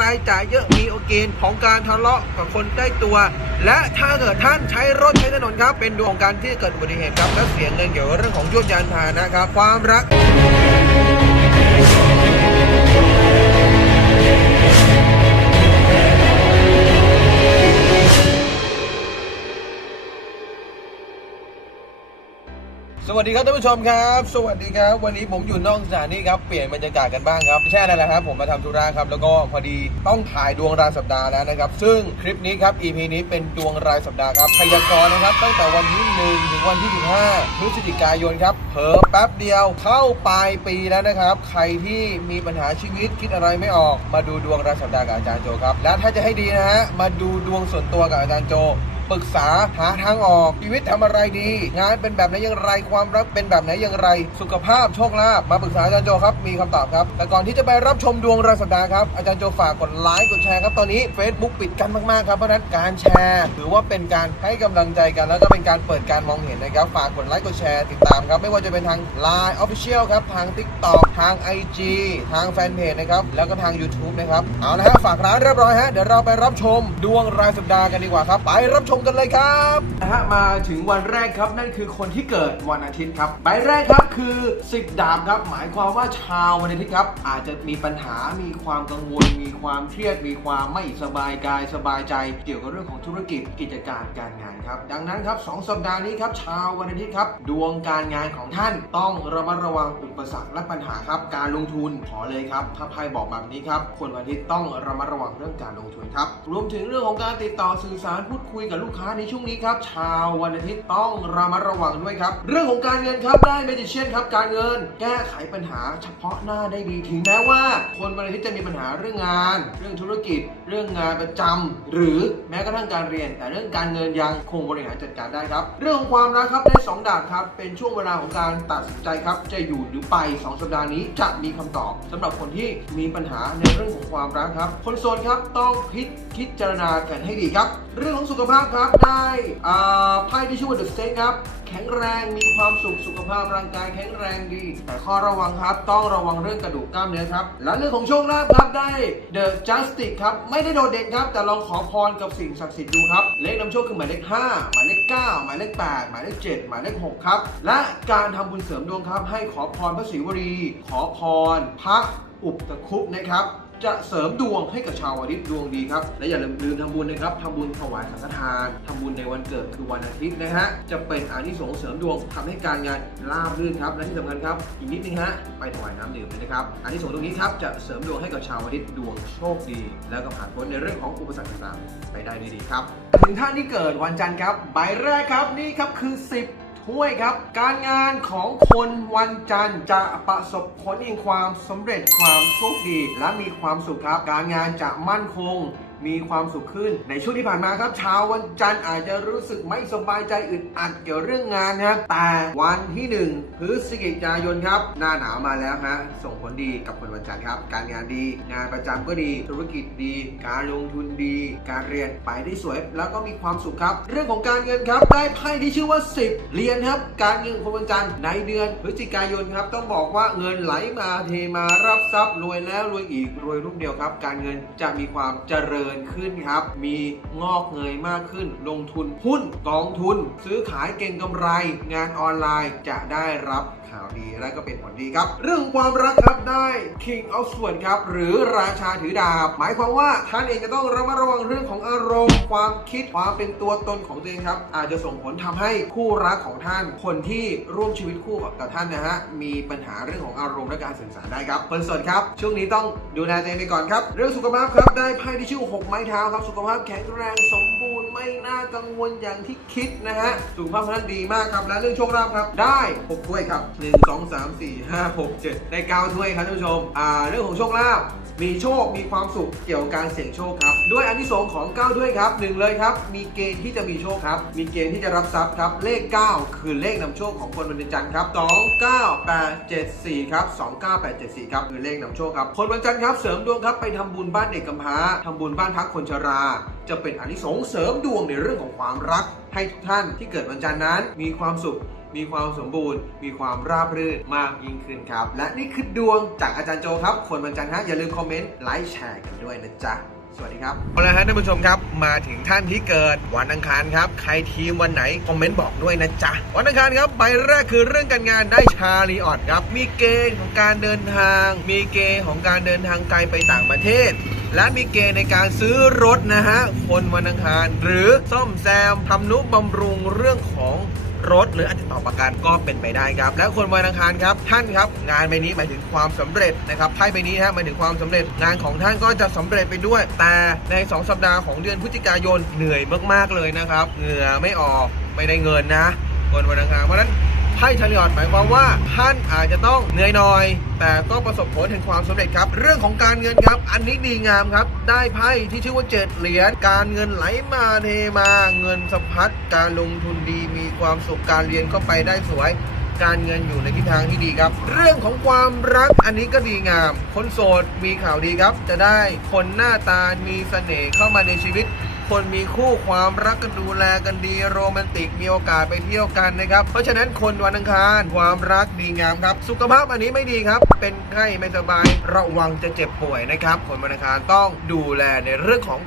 รายจ่ายเยอะมีโอเกณฑ์ของการทะเลาะกับคนใกล้ตัว และถ้าเกิดท่านใช้รถใช้ถนนครับ เป็นดวงการที่เกิดอุบัติเหตุครับและเสียเงินเกี่ยวกับเรื่องของยวดยานพาหนะครับ ความรัก สวัสดีครับท่านผู้ชมครับ สวัสดีครับ วันนี้ผมอยู่นอกสถานีครับ เปลี่ยนบรรยากาศกันบ้างครับไม่ใช่อะไรแล้วครับ ผมมาทำธุระครับ แล้วก็พอดีต้องถ่ายดวงรายสัปดาห์แล้วนะครับ ซึ่งคลิปนี้ครับ EP นี้เป็นดวงรายสัปดาห์ครับ พยากรณ์นะครับ ตั้งแต่วันที่ 1 ถึงวันที่ 15 พฤศจิกายนครับ เผลอแป๊บเดียวเข้าปลายปีแล้วนะครับ ใครที่มีปัญหาชีวิตคิดอะไรไม่ออก มาดูดวงรายสัปดาห์กับอาจารย์โจครับ และถ้าจะให้ดีนะฮะ มาดูดวงส่วนตัวกับอาจารย์โจ ปรึกษาหาทางออกชีวิตทำอะไรดี งานเป็นแบบไหนอย่างไรความรักเป็นแบบไหนอย่างไร สุขภาพโชคลาภมาปรึกษาอาจารย์โจครับมีคำตอบครับ แต่ก่อนที่จะไปรับชมดวงรายสัปดาห์ครับอาจารย์โจฝากกดไลค์กดแชร์ครับตอนนี้ Facebook ปิดกันมากๆครับเพราะนั้นการแชร์ถือว่าเป็นการให้กำลังใจกัน แล้วก็เป็นการเปิดการมองเห็นนะครับฝากกดไลค์กดแชร์ติดตามครับไม่ว่าจะเป็นทาง Line Official ครับทาง TikTok ทาง IG ทางแฟนเพจนะครับแล้วก็ทาง YouTube นะครับเอาละฮะฝากร้านเรียบร้อยฮะเดี๋ยวเราไปรับชมดวงรายสัปดาห์กันดีกว่าครับไปรับชมกันเลยครับนะฮะมาถึงวันแรกครับนั่นคือคนที่เกิดวันอาทิตย์ครับใบแรกครับคือ10ดาบครับ หมายความว่าชาววันอาทิตย์ครับ อาจจะมีปัญหามีความกังวล มีความเครียด มีความไม่สบายกายสบายใจ เกี่ยวกับเรื่องของธุรกิจกิจการการงานครับ ดังนั้นครับสองสัปดาห์นี้ครับชาววันอาทิตย์ครับ ดวงการงานของท่านต้องระมัดระวังอุปสรรคและปัญหาครับ การลงทุนขอเลยครับถ้าไพ่บอกแบบนี้ครับคนวันอาทิตย์ต้องระมัดระวังเรื่องการลงทุนครับรวมถึงเรื่องของการติดต่อสื่อสารพูดคุยกับลูกูกค้าในช่วงนี้ครับชาววันอาทิตย์ต้องระมัดระวังด้วยครับ เรื่องของการเงินครับได้เมจิเชียนครับการเงิน แก้ไขปัญหาเฉพาะหน้าได้ดีถึงแม้ว่า คนวันอาทิตย์จะมีปัญหาเรื่องงาน เรื่องธุรกิจ เรื่องงานประจำหรือแม้กระทั่งการเรียน แต่เรื่องการเงินยังคงบริหารจัดการได้ครับ เรื่องของความรักครับได้สองดาบครับเป็นช่วงเวลาของการตัดสินใจครับจะอยู่หรือไป 2 สัปดาห์นี้จะมีคำตอบสำหรับคนที่มีปัญหาในเรื่องของความรักครับ คนโสดครับต้องพิพิจารณากันให้ดีครับ เรื่องของสุขภาพครับได้ไพ่ที่ชื่อว่าเดอะเซนครับแข็งแรงมีความสุขสุขภาพร่างกายแข็งแรงดี แต่ข้อระวังครับต้องระวังเรื่องกระดูกกล้ามเนื้อครับ และเรื่องของโชคลาภครับได้ The Justice ครับ ไม่ได้โดดเด่นครับ แต่ลองขอพรกับสิ่งศักดิ์สิทธิ์ดูครับ เลขนำโชคคือหมายเลข5หมายเลข9หมายเลข8หมายเลข7หมายเลข6ครับ และการทำบุญเสริมดวงครับ ให้ขอพรพระศรีวรี ขอพรพระอุปตคุปนะครับ จะเสริมดวงให้กับชาวอาทิตย์ดวงดีครับ และอย่าลืมทำบุญนะครับทำบุญถวายสังฆทานทำบุญในวันเกิดคือวันอาทิตย์นะฮะ จะเป็นอานิสงส์เสริมดวงทำให้การงานราบรื่นครับ และที่สำคัญครับ อีกนิดนึงฮะ ไปถวายน้ำดื่มด้วยนะครับ อานิสงส์ตรงนี้ครับจะเสริมดวงให้กับชาวอาทิตย์ดวงโชคดี แล้วก็ผ่านพ้นในเรื่องของอุปสรรคต่างๆไปได้ด้วยดีครับ ถึงท่านที่เกิดวันจันทร์ครับ ใบแรกครับนี่ครับคือ 10 ห้วยครับ การงานของคนวันจันทร์จะประสบผลแห่งความสำเร็จความโชคดี และมีความสุขครับ การงานจะมั่นคง มีความสุขขึ้น ในช่วงที่ผ่านมาครับเช้าวันจันทร์อาจจะรู้สึกไม่สบายใจอึดอัดเกี่ยวเรื่องงานนะครับแต่วันที่ 1 พฤศจิกายนครับ หน้าหนาวมาแล้วฮะส่งผลดีกับคนวันจันทร์ครับ การงานดี งานประจำก็ดี ธุรกิจดี การลงทุนดี การเรียนไปได้สวย แล้วก็มีความสุขครับ เรื่องของการเงินครับได้ไพ่ที่ชื่อว่า 10เหรียญครับ การเงินคนวันจันทร์ในเดือนพฤศจิกายนครับต้องบอกว่าเงินไหลมาเทมารับทรัพย์รวยแล้วรวยอีกรวยรุ่งเดียวครับ การเงินจะมีความเจริญขึ้นครับ มีงอกเงยมากขึ้น ลงทุนหุ้นกองทุน ซื้อขายเก่งกำไร งานออนไลน์จะได้รับ ข่าวดีและก็เป็นผลดีครับ เรื่องความรักครับได้ King of Swords ครับ หรือราชาถือดาบ หมายความว่าท่านเองจะต้องระมัดระวังเรื่องของอารมณ์ ความคิดความเป็นตัวตนของตัวเองครับ อาจจะส่งผลทำให้คู่รักของท่าน คนที่ร่วมชีวิตคู่กับท่านนะฮะมีปัญหาเรื่องของอารมณ์และการสื่อสารได้ครับคนโสดครับ ช่วงนี้ต้องดูแลตัวเองไปก่อนครับ เรื่องสุขภาพครับได้ไพ่ที่ชื่อหกไม้เท้าครับสุขภาพแข็งแรงสมบูรณ์ ไม่น่ากังวลอย่างที่คิดนะฮะสุขภาพท่านดีมากครับ และเรื่องโชคลาภครับ ได้หกถ้วยครับหนึ่งสองสามสี่ห้าหกเจ็ดได้เก้าถ้วยครับท่านผู้ชม อ่า เรื่องของโชคลาภมีโชค มีความสุข เกี่ยวกับการเสี่ยงโชคครับ ด้วยอานิสงส์ของ9ด้วยครับหนึ่งเลยครับ มีเกณฑ์ที่จะมีโชคครับ มีเกณฑ์ที่จะรับทรัพย์ครับ เลข 9 คือเลขนำโชคของคนวันจันทร์ครับ29874ครับ29874ครับคือเลขนำโชคครับ คนวันจันทร์ครับ เสริมดวงครับ ไปทำบุญบ้านเด็กกำพร้าทำบุญบ้านพักคนชรา จะเป็นอานิสงส์เสริมดวงในเรื่องของความรัก ให้ทุกท่านที่เกิดวันจันทร์นั้น มีความสุข มีความสมบูรณ์ มีความราบรื่นมากยิ่งขึ้นครับ และนี่คือดวงจากอาจารย์โจครับ คนวันจันทร์ฮะอย่าลืมคอมเมนต์ไลค์แชร์กันด้วยนะจ๊ะสวัสดีครับเอาละฮะท่านผู้ชมครับ มาถึงท่านที่เกิดวันอังคารครับ ใครทีมวันไหน คอมเมนต์บอกด้วยนะจ๊ะ วันอังคารครับ ใบแรกคือเรื่องการงานได้ชาลีออดครับ มีเกณฑ์ของการเดินทาง มีเกณฑ์ของการเดินทางไกลไปต่างประเทศ และมีเกณฑ์ในการซื้อรถนะฮะ คนวันอังคาร หรือซ่อมแซมทำนุบำรุงเรื่องของรถหรืออาจจะต่อประกันก็เป็นไปได้ครับ และคนวันอังคารครับท่านครับงานใบนี้หมายถึงความสำเร็จนะครับไพ่ใบนี้ฮะหมายถึงความสำเร็จงานของท่านก็จะสำเร็จไปด้วย แต่ใน 2 สัปดาห์ของเดือนพฤศจิกายนเหนื่อยมากๆเลยนะครับเหงื่อไม่ออกไม่ได้เงินนะคนวันอังคารเพราะนั้น ไพ่ชาริออตหมายความว่าท่านอาจจะต้องเหนื่อยหน่อย แต่ก็ประสบผลแห่งความสำเร็จครับ เรื่องของการเงินครับ อันนี้ดีงามครับ ได้ไพ่ที่ชื่อว่าเจ็ดเหรียญการเงินไหลมาเทมาเงินสะพัดการลงทุนดีมีความสุขการเรียนเข้าไปได้สวยการเงินอยู่ในทิศทางที่ดีครับ เรื่องของความรักอันนี้ก็ดีงาม คนโสดมีข่าวดีครับ จะได้คนหน้าตา มีเสน่ห์เข้ามาในชีวิต คนมีคู่ความรักกันดูแลกันดีโรแมนติกมีโอกาสไปเที่ยวกันนะครับ เพราะฉะนั้นคนวันอังคารความรักดีงามครับ สุขภาพอันนี้ไม่ดีครับ เป็นไข้ไม่สบายระวังจะเจ็บป่วยนะครับ คนวันอังคารต้องดูแลในเรื่องของ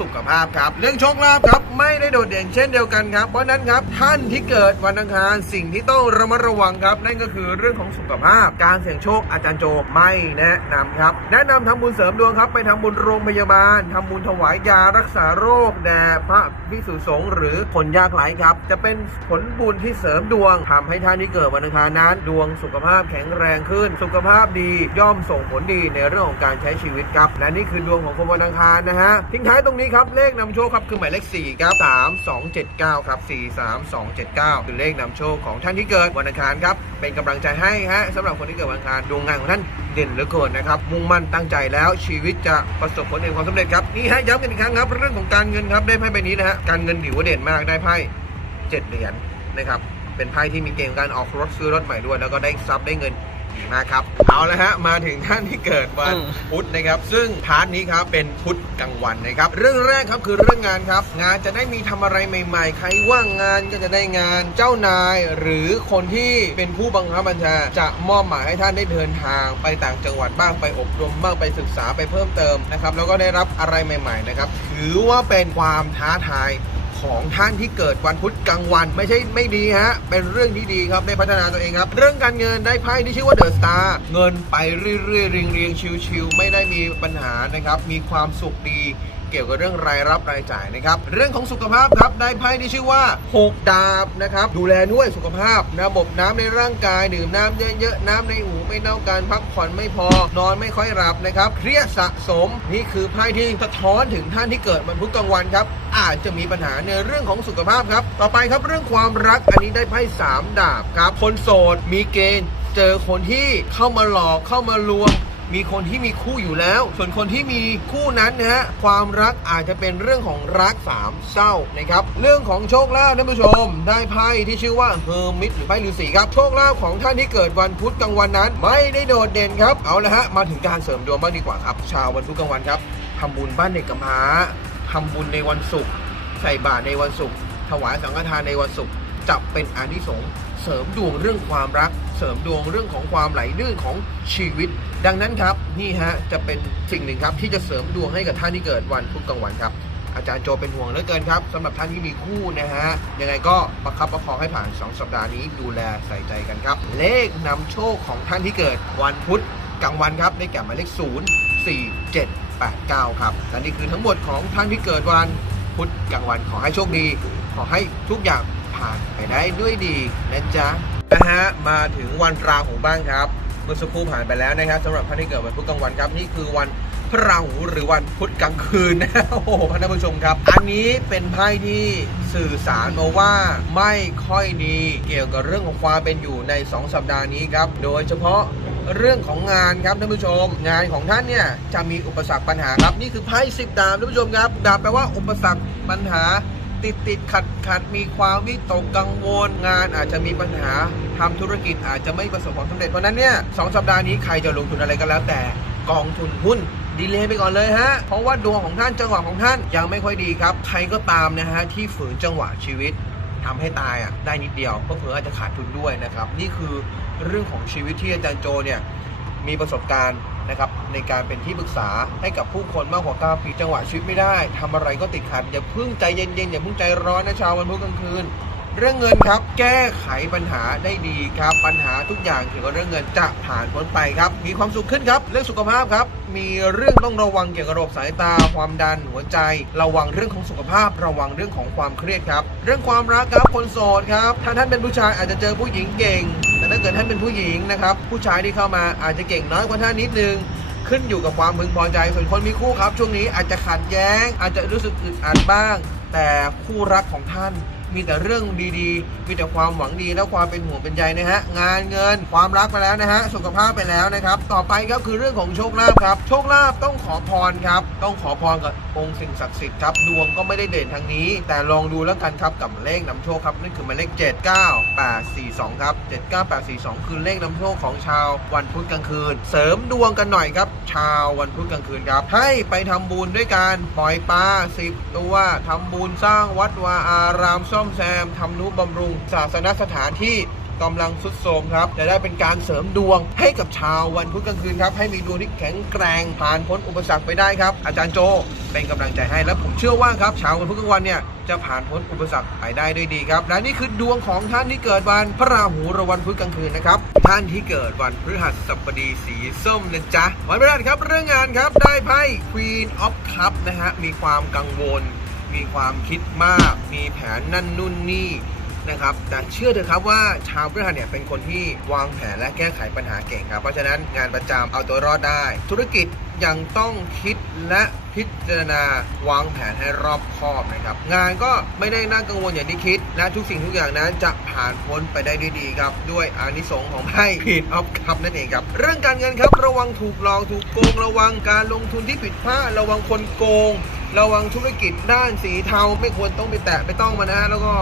สุขภาพครับ เรื่องโชคลาภครับ ไม่ได้โดดเด่นเช่นเดียวกันครับ เพราะนั้นครับท่านที่เกิดวันอังคารสิ่งที่ต้องระมัดระวังครับ นั่นก็คือเรื่องของสุขภาพ การเสี่ยงโชคอาจารย์โจไม่แนะนำครับ แนะนำทำบุญเสริมดวงครับ ไปทำบุญโรงพยาบาลทำบุญถวายยารักษาโรคแด่พระพิสุสงฆ์หรือคนยากไร้ครับ จะเป็นผลบุญที่เสริมดวงทำให้ท่านที่เกิดวันอังคารนั้น ดวงสุขภาพแข็งแรงขึ้น สุขภาพดีย่อมส่งผลดีในเรื่องของการใช้ชีวิตครับ และนี่คือดวงของคนวันอังคารนะฮะทิ้งท้ายตรงนี้ครับ เลขนำโชคครับคือหมายเลข4ครับ3 2 7 9ครับ4 3 2 7 9คือเลขนำโชคของท่านที่เกิดวันอังคารครับเป็นกำลังใจให้ฮะสำหรับคนที่เกิดวันอังคารดวงงานของท่านเด่นเหลือเกินนะครับมุ่งมั่นตั้งใจแล้วชีวิตจะประสบผลแห่งความสำเร็จครับนี่ฮะย้ำกันอีกครั้งครับเรื่องของการเงินครับได้ไพ่ใบนี้นะฮะการเงินถือว่าเด่นมากได้ไพ่เจ็ดเหรียญนะครับเป็นไพ่ที่มีเกณฑ์การออกรถซื้อรถใหม่ด้วย แล้วก็ได้ทรัพย์ได้เงิน ดีมากครับ เอาละฮะ มาถึงท่านที่เกิดวันอืมพุธนะครับ ซึ่งพาร์ทนี้ครับเป็นพุธกลางวันนะครับ เรื่องแรกครับคือเรื่องงานครับ งานจะได้มีทำอะไรใหม่ ๆ ใครว่างงานก็จะได้งาน เจ้านายหรือคนที่เป็นผู้บังคับบัญชา จะมอบหมายให้ท่านได้เดินทาง ไปต่างจังหวัดบ้างไปอบรมบ้างไปศึกษาไปเพิ่มเติมนะครับ แล้วก็ได้รับอะไรใหม่ ๆ นะครับ ถือว่าเป็นความท้าทาย ของท่านที่เกิดวันพุธกลางวัน ไม่ใช่ไม่ดีฮะ เป็นเรื่องที่ดีครับได้พัฒนาตัวเองครับ เรื่องการเงินได้ไพ่ที่ชื่อว่าเดอะสตาร์เงินไปเรื่อยๆเรียงๆชิวๆไม่ได้มีปัญหานะครับ มีความสุขดี กี่ยวกับเรื่องรายรับรายจ่ายนะครับ เรื่องของสุขภาพครับได้ไพ่ที่ชื่อว่าหกดาบนะครับดูแลด้วยสุขภาพระบบน้ำในร่างกาย ดื่มน้ำเยอะๆน้ำในหูไม่เน่าการพักผ่อนไม่พอ นอนไม่ค่อยหลับนะครับเครียดสะสมนี่คือไพ่ที่สะท้อนถึงท่านที่เกิดวันพุธกลางวันครับอาจจะมีปัญหาในเรื่องของสุขภาพครับ ต่อไปครับเรื่องความรักอันนี้ได้ไพ่สามดาบครับคนโสดมีเกณฑ์ เจอคนที่เข้ามาหลอกเข้ามาลวง มีคนที่มีคู่อยู่แล้ว ส่วนคนที่มีคู่นั้นนะฮะความรักอาจจะเป็นเรื่องของรักสามเศร้านะครับเรื่องของโชคลาภท่านผู้ชม ได้ไพ่ที่ชื่อว่าเฮอร์มิตหรือไพ่ฤาษีครับโชคลาภของท่านที่เกิดวันพุธกลางวันนั้น ไม่ได้โดดเด่นครับเอาละฮะมาถึงการเสริมดวงบ้างดีกว่าครับชาววันพุธกลางวันครับทำบุญบ้านเด็กกำพร้าทำบุญในวันศุกร์ใส่บาตรในวันศุกร์ถวายสังฆทานในวันศุกร์จะเป็นอานิสงส์เสริมดวงเรื่องความรัก เสริมดวงเรื่องของความไหลลื่นของชีวิต ดังนั้นครับนี่ฮะจะเป็นสิ่งหนึ่งครับที่จะเสริมดวงให้กับท่านที่เกิดวันพุธกลางวันครับอาจารย์โจเป็นห่วงเหลือเกินครับสำหรับท่านที่มีคู่นะฮะยังไงก็ประคับประคองให้ผ่าน 2 สัปดาห์นี้ดูแลใส่ใจกันครับ เลขนำโชคของท่านที่เกิดวันพุธกลางวันครับได้แก่หมายเลข 0 4 7 8 9 ครับและนี่คือทั้งหมดของท่านที่เกิดวันพุธกลางวันขอให้โชคดี ขอให้ทุกอย่างผ่านไปได้ด้วยดีนะจ๊ะ นะฮะมาถึงวันราหูบ้างครับเมื่อสักครู่ผ่านไปแล้วนะครับสำหรับท่านที่เกิดวันพุธกลางวันครับนี่คือวันพระราหูหรือวันพุธกลางคืนนะโอ้โหท่านผู้ชมครับ อันนี้เป็นไพ่ที่สื่อสารมาว่าไม่ค่อยดีเกี่ยวกับเรื่องของความเป็นอยู่ใน 2 สัปดาห์นี้ครับ โดยเฉพาะเรื่องของงานครับท่านผู้ชม งานของท่านเนี่ยจะมีอุปสรรคปัญหาครับนี่คือไพ่สิบดาบท่านผู้ชมครับดาบแปลว่าอุปสรรคปัญหา ติดติดขัดขัดมีความวิตกกังวลงานอาจจะมีปัญหาทำธุรกิจอาจจะไม่ประสบความสำเร็จเพราะนั้นเนี่ยสองสัปดาห์นี้ใครจะลงทุนอะไรก็แล้วแต่กองทุนหุ้นดีเลยไปก่อนเลยฮะ เพราะว่าดวงของท่านจังหวะของท่านยังไม่ค่อยดีครับ ใครก็ตามนะฮะที่ฝืนจังหวะชีวิตทำให้ตายอะได้นิดเดียวก็เผื่ออาจจะขาดทุนด้วยนะครับ นี่คือเรื่องของชีวิตที่อาจารย์โจเนี่ยมีประสบการณ์ นะครับในการเป็นที่ปรึกษาให้กับผู้คนมากกว่า 9 ปีจังหวะชีวิตไม่ได้ทำอะไรก็ติดขัดอย่าพิ่งใจเย็นๆอย่าพิ่งใจร้อนนะชาววันพุธกลางคืนเรื่องเงินครับ แก้ไขปัญหาได้ดีครับ ปัญหาทุกอย่างเกี่ยวกับเรื่องเงินจะผ่านพ้นไปครับ มีความสุขขึ้นครับ เรื่องสุขภาพครับ มีเรื่องต้องระวังเกี่ยวกับระบบสายตา ความดันหัวใจ ระวังเรื่องของสุขภาพ ระวังเรื่องของความเครียดครับ เรื่องความรักครับคนโสดครับถ้าท่านเป็นผู้ชายอาจจะเจอผู้หญิงเก่ง แต่ถ้าเกิดท่านเป็นผู้หญิงนะครับ ผู้ชายที่เข้ามาอาจจะเก่งน้อยกว่าท่านนิดนึง ขึ้นอยู่กับความพึงพอใจ ส่วนคนมีคู่ครับ ช่วงนี้อาจจะขัดแย้ง อาจจะรู้สึกอึดอัดบ้าง แต่คู่รักของท่าน มีแต่เรื่องดีๆ มีแต่ความหวังดีและความเป็นห่วงเป็นใยนะฮะ งานเงินความรักไปแล้วนะฮะ สุขภาพไปแล้วนะครับ ต่อไปครับคือเรื่องของโชคลาภครับ โชคลาภต้องขอพรครับ ต้องขอพรกับองค์สิ่งศักดิ์สิทธิ์ครับ ดวงก็ไม่ได้เด่นทางนี้ แต่ลองดูแล้วกันครับกับเลขนำโชคครับนั่นคือหมายเลข 79842 ครับ 79842 คือเลขนำโชคของชาววันพุธกลางคืน เสริมดวงกันหน่อยครับ ชาววันพุธกลางคืนครับ ให้ไปทำบุญด้วยการปล่อยปลา10 ตัวทำบุญสร้างวัดวาอารามซ่อมแซมทำนุบำรุงศาสนสถานที่กำลังสุดโทรมครับจะได้เป็นการเสริมดวงให้กับชาววันพุธกลางคืนครับ ให้มีดวงที่แข็งแกร่งผ่านพ้นอุปสรรคไปได้ครับ อาจารย์โจเป็นกำลังใจให้และผมเชื่อว่าครับชาววันพุธกลางวันเนี่ยจะผ่านพ้นอุปสรรคไปได้ด้วยดีครับ และนี่คือดวงของท่านที่เกิดวันพระราหูรือวันพุธกลางคืนนะครับท่านที่เกิดวันพฤหัสบดีสีส้มนะจ๊ะวันพฤหัสครับเรื่องงานครับได้ไพ่ Queen of Cup นะฮะมีความกังวล มีความคิดมาก มีแผนนั่นนู่นนี่นะครับแต่เชื่อเถอะครับว่าชาวพฤหัสเนี่ยเป็นคนที่วางแผนและแก้ไขปัญหาเก่งครับ เพราะฉะนั้นงานประจำเอาตัวรอดได้ ธุรกิจ ยังต้องคิดและพิจารณาวางแผนให้รอบคอบนะครับ งานก็ไม่ได้น่ากังวลอย่างที่คิด และทุกสิ่งทุกอย่างนั้นจะผ่านพ้นไปได้ด้วยดีครับ ด้วยอานิสงส์ของไพ่ผิดออฟคัพนั่นเองครับ เรื่องการเงินครับ ระวังถูกหลอกถูกโกง ระวังการลงทุนที่ผิดพลาดระวังคนโกง ระวังธุรกิจด้านสีเทาไม่ควรต้องไปแตะไปต้องมานะแล้วก็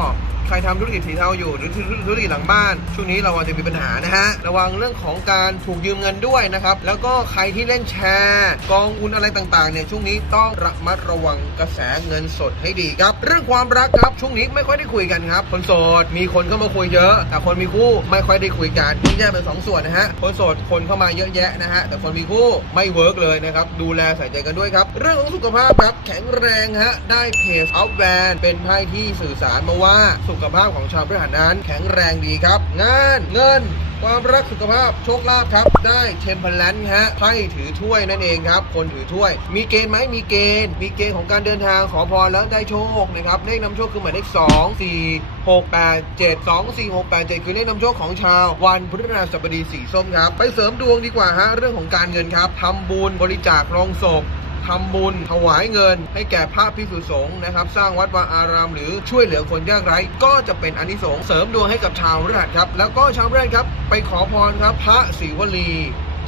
ใครทำธุรกิจสีเทาอยู่หรือธุรกิจหลังบ้าน ช่วงนี้เราอาจจะมีปัญหานะฮะระวังเรื่องของการถูกยืมเงินด้วยนะครับแล้วก็ใครที่เล่นแชร์กองทุนอะไรต่างๆเนี่ยช่วงนี้ต้องระมัดระวังกระแสเงินสดให้ดีครับ เรื่องความรักครับช่วงนี้ไม่ค่อยได้คุยกันครับคนโสดมีคนเข้ามาคุยเยอะ แต่คนมีคู่ไม่ค่อยได้คุยกันแยกเป็นสองส่วนนะฮะคนโสดคนเข้ามาเยอะแยะนะฮะแต่คนมีคู่ไม่เวิร์กเลยนะครับดูแลใส่ใจกันด้วยครับเรื่องของสุขภาพครับแข็งแรงฮะได้เพจอัพแวนเป็นไพ่ที่สื่อสารมาว่าสุขภาพของชาวพฤหัสนั้น แข็งแรงดีครับ งานเงิน ความรักสุขภาพโชคลาภครับ ได้เทมเพลนฮะไพ่ถือถ้วยนั่นเองครับ คนถือถ้วย มีเกณฑ์ไหมมีเกณฑ์ มีเกณฑ์ของการเดินทางขอพรแล้วได้โชคนะครับเลขนำโชคคือหมายเลข2 4 6 8 7 2 4 6 8 7คือเลขนำโชคของชาว วันพฤหัสบดีสีส้มครับ ไปเสริมดวงดีกว่าฮะเรื่องของการเงินครับทำบุญบริจาคโรงศพ ทำบุญถวายเงิน ให้แก่พระพิสุสงฆ์นะครับ สร้างวัดวาอาราม หรือช่วยเหลือคนยากไร้ ก็จะเป็นอนิสงส์เสริมดวงให้กับชาวฤาษีครับ แล้วก็ชาวพฤหัสครับ ไปขอพรครับ พระศรีวลี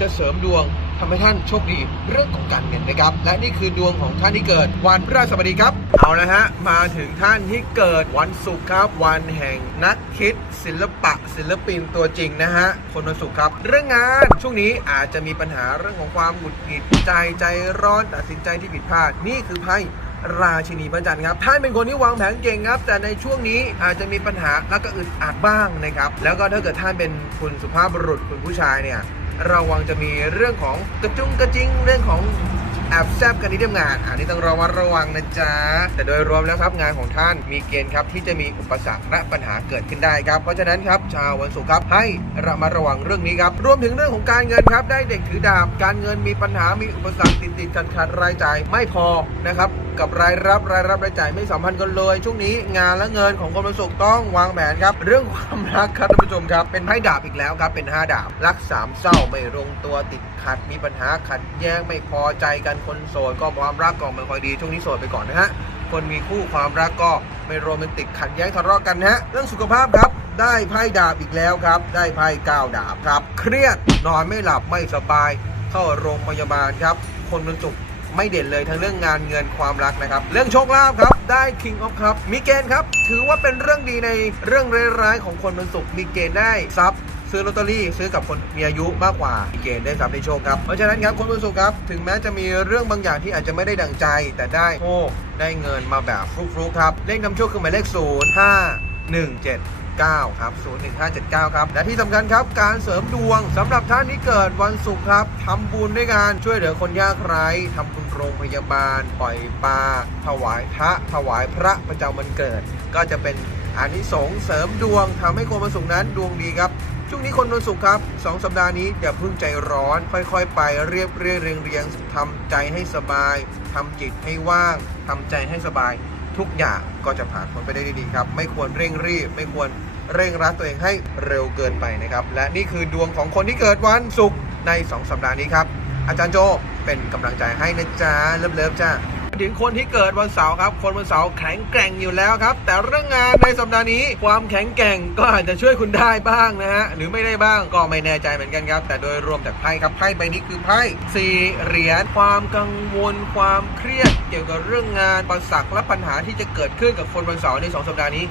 จะเสริมดวง ทำให้ท่านโชคดีเรื่องของการเงินนะครับ และนี่คือดวงของท่านที่เกิด วันพฤหัสบดีครับ เอาละฮะ มาถึงท่านที่เกิดวันศุกร์ครับ วันแห่งนักคิด ศิลปะ ศิลปินตัวจริงนะฮะ คนวันศุกร์ครับ เรื่องงานช่วงนี้อาจจะมีปัญหาเรื่องของความหงุดหงิดใจใจร้อนตัดสินใจที่ผิดพลาดนี่คือไพ่ราชินีพระจันทร์ครับท่านเป็นคนที่วางแผนเก่งครับ แต่ในช่วงนี้อาจจะมีปัญหาแล้วก็อึดอัดบ้างนะครับ แล้วก็ถ้าเกิดท่านเป็นคุณสุภาพบุรุษคุณผู้ชายเนี่ย ระวังจะมีเรื่องของกระจุงกระจิงเรื่องของแอบแซบกันที่ทำงาน อันนี้ต้องระมัดระวังนะจ๊ะ แต่โดยรวมแล้วครับงานของท่านมีเกณฑ์ครับที่จะมีอุปสรรคและปัญหาเกิดขึ้นได้ครับ เพราะฉะนั้นครับชาววันศุกร์ครับให้ระมัดระวังเรื่องนี้ครับ รวมถึงเรื่องของการเงินครับ ได้เด็กถือดาบ การเงินมีปัญหา มีอุปสรรคติดติดขัดขัดรายจ่ายไม่พอนะครับ กับรายรับรายรับรายจ่ายไม่สัมพันธ์กันเลย ช่วงนี้งานและเงินของคนวันศุต้องวางแผนครับ เรื่องความรักครับท่านผู้ชมครับ เป็นไพ่ดาบอีกแล้วครับ เป็นห้าดาบ รักสามเศร้าไม่ลงตัวติดขัดมีปัญหาขัดแย้งไม่พอใจกันคนโสดก็ความรักก็ไม่ค่อยดี ช่วงนี้โสดไปก่อนนะฮะคนมีคู่ความรักก็ไม่โรแมนติกขัดแย้งทะเลาะกันนะฮะเรื่องสุขภาพครับได้ไพ่ดาบอีกแล้วครับ ได้ไพ่เก้าดาบครับ เครียดนอนไม่หลับไม่สบาย เข้าโรงพยาบาลครับ คนวันศุก ไม่เด่นเลยทั้งเรื่องงานเงินความรักนะครับ เรื่องโชคลาภครับ ได้ King of Cup มีเกณฑ์ครับ ถือว่าเป็นเรื่องดีในเรื่องร้ายๆของคนวันศุกร์มีเกณฑ์ได้ทรัพย์ซื้อลอตเตอรี่ซื้อกับคนมีอายุมากกว่ามีเกณฑ์ได้ทรัพย์ในโชคครับเพราะฉะนั้นครับคนวันศุกร์ครับ ถึงแม้จะมีเรื่องบางอย่างที่อาจจะไม่ได้ดังใจ แต่ได้โชคได้เงินมาแบบฟลุกๆครับเลขนำโชคคือหมายเลข0 5 1 7 9 ครับ 01579 ครับ และที่สำคัญครับ การเสริมดวงสำหรับท่านที่เกิดวันศุกร์ครับทำบุญด้วยการช่วยเหลือคนยากไร้ทำบุญโรงพยาบาล ปล่อยปลาถวายพระถวายพระประจำวันเกิด ก็จะเป็นอานิสงส์เสริมดวงทำให้คนวันศุกร์นั้นดวงดีครับช่วงนี้คนวันศุกร์ครับสองสัปดาห์นี้อย่าเพิ่งใจร้อน ค่อยๆ ไปเรียบเรียงเรียงเรียงทำใจให้สบายทำจิตให้ว่างทำใจให้สบาย ทุกอย่างก็จะผ่านพ้นไปได้ดีครับ ไม่ควรเร่งรีบ ไม่ควรเร่งรัดตัวเองให้เร็วเกินไปนะครับ และนี่คือดวงของคนที่เกิดวันศุกร์ใน 2 สัปดาห์นี้ครับ อาจารย์โจเป็นกำลังใจให้นะจ๊ะเลิฟๆจ้า ถึงคนที่เกิดวันเสาร์ครับ คนวันเสาร์แข็งแกร่งอยู่แล้วครับ แต่เรื่องงานในสัปดาห์นี้ ความแข็งแกร่งก็อาจจะช่วยคุณได้บ้างนะฮะหรือไม่ได้บ้างก็ไม่แน่ใจเหมือนกันครับ แต่โดยรวมจากไพ่ครับไพ่ใบนี้คือไพ่สี่เหรียญความกังวล ความเครียด เกี่ยวกับเรื่องงานปัญหาและปัญหาที่จะเกิดขึ้นกับคนวันเสาร์ในสองสัปดาห์นี้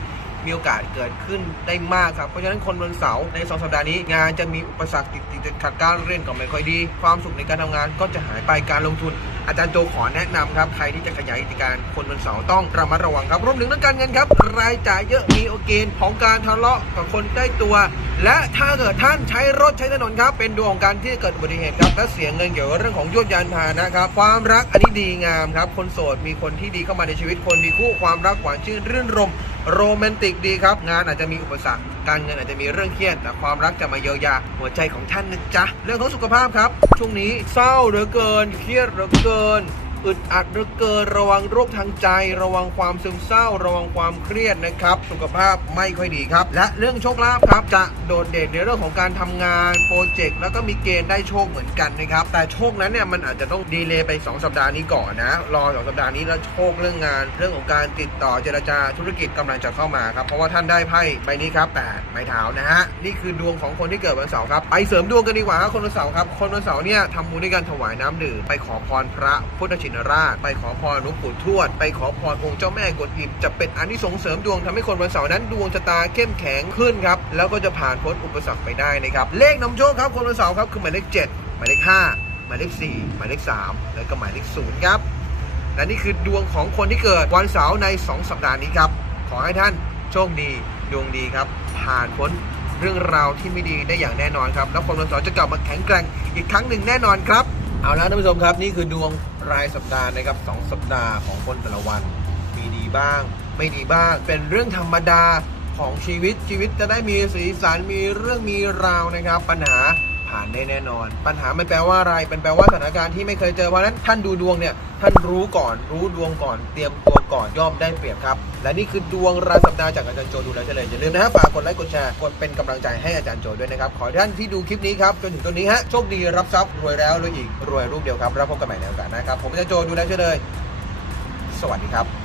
มีโอกาสเกิดขึ้นได้มากครับ เพราะฉะนั้นคนวันเสาร์ใน2สัปดาห์นี้งานจะมีอุปสรรคติดติดขัดการเรียนก็ไม่ค่อยดี ความสุขในการทำงานก็จะหายไปการลงทุน อาจารย์โจขอแนะนำครับใครที่จะขยายกิจการคนวันเสาร์ต้องระมัดระวังครับรวมถึงเรื่องการเงินครับ รายจ่ายเยอะมีโอเกณฑ์ของการทะเลาะกับคนใกล้ตัว และถ้าเกิดท่านใช้รถใช้ถนนครับ เป็นดวงของการที่เกิดอุบัติเหตุครับและเสียเงินเกี่ยวกับเรื่องของยวดยานพาหนะครับความรักอันนี้ดีงามครับ คนโสดมีคนที่ดีเข้ามาในชีวิตคนมีคู่ความรักหวานชื่นรื่นรม โรแมนติกดีครับ งานอาจจะมีอุปสรรค การเงินอาจจะมีเรื่องเครียด แต่ความรักจะมาเยียวยาหัวใจของท่านนะจ๊ะ เรื่องของสุขภาพครับ ช่วงนี้เศร้าเหลือเกิน เครียดเหลือเกิน อึดอัดหลือเกินระวังโรคทางใจ ระวังความซึมเศร้า ระวังความเครียดนะครับ สุขภาพไม่ค่อยดีครับ และเรื่องโชคลาภครับ จะโดดเด่นในเรื่องของการทำงานโปรเจกต์แล้วก็มีเกณฑ์ได้โชคเหมือนกันนะครับแต่โชคนั้นเนี่ยมันอาจจะต้องดีเลย์ไป 2 สัปดาห์นี้ก่อนนะรอ2สัปดาห์นี้แล้วโชคเรื่องงาน เรื่องของการติดต่อเจรจาธุรกิจกำลังจะเข้ามาครับเพราะว่าท่านได้ไพ่ใบนี้ครับแปดไม้เท้านะฮะนี่คือดวงของคนที่เกิดวันเสาร์ครับไปเสริมดวงกันดีกว่าครับคนวันเสาร์ครับคนวันเสาร์เนี่ยทำบุญด้วยการถวายน้ำดื่มไปขอพรพระพุทธชินราช ไปขอพรหลวงปู่ทวด ไปขอพรองค์เจ้าแม่กวนอิมจะเป็นอานิสงส์เสริมดวงทำให้คนวันเสาร์นั้นดวงชะตาเข้มแข็งขึ้นครับ แล้วก็จะผ่านพ้นอุปสรรคไปได้นะครับ เลขนำโชคครับคนวันเสาร์ครับคือหมายเลขเจ็ดหมายเลขห้าหมายเลขสี่หมายเลขสามแล้วก็หมายเลขศูนย์ครับและนี่คือดวงของคนที่เกิดวันเสาร์ใน 2 สัปดาห์นี้ครับ ขอให้ท่านโชคดีดวงดีครับ ผ่านพ้นเรื่องราวที่ไม่ดีได้อย่างแน่นอนครับ แล้วคนวันเสาร์จะกลับมาแข็งแกร่งอีกครั้งหนึ่งแน่นอนครับ เอาละท่านผู้ชมครับ นี่คือดวงรายสัปดาห์นะครับสองสัปดาห์ของคนแต่ละวัน มีดีบ้าง ไม่ดีบ้าง เป็นเรื่องธรรมดาของชีวิตชีวิตจะได้มีสีสันมีเรื่องมีราวนะครับ ปัญหา ผ่านได้แน่นอน ปัญหาไม่แปลว่าอะไรเป็นแปลว่าสถานการณ์ที่ไม่เคยเจอเพราะฉะนั้นท่านดูดวงเนี่ยท่านรู้ก่อน รู้ดวงก่อน เตรียมตัวก่อนย่อมได้เปรียบครับ และนี่คือดวงรายสัปดาห์จากอาจารย์โจดูแลเฉลยอย่าลืมนะฮะฝากกดไลค์กดแชร์กดเป็นกำลังใจให้อาจารย์โจด้วยนะครับขอท่านที่ดูคลิปนี้ครับจนถึงตรงนี้ฮะโชคดีรับทรัพย์รวยแล้วรวยอีกรวยรูปเดียวครับแล้วพบกันใหม่ในโอกาสหน้าครับผมอาจารย์โจดูแลเฉลยสวัสดีครับ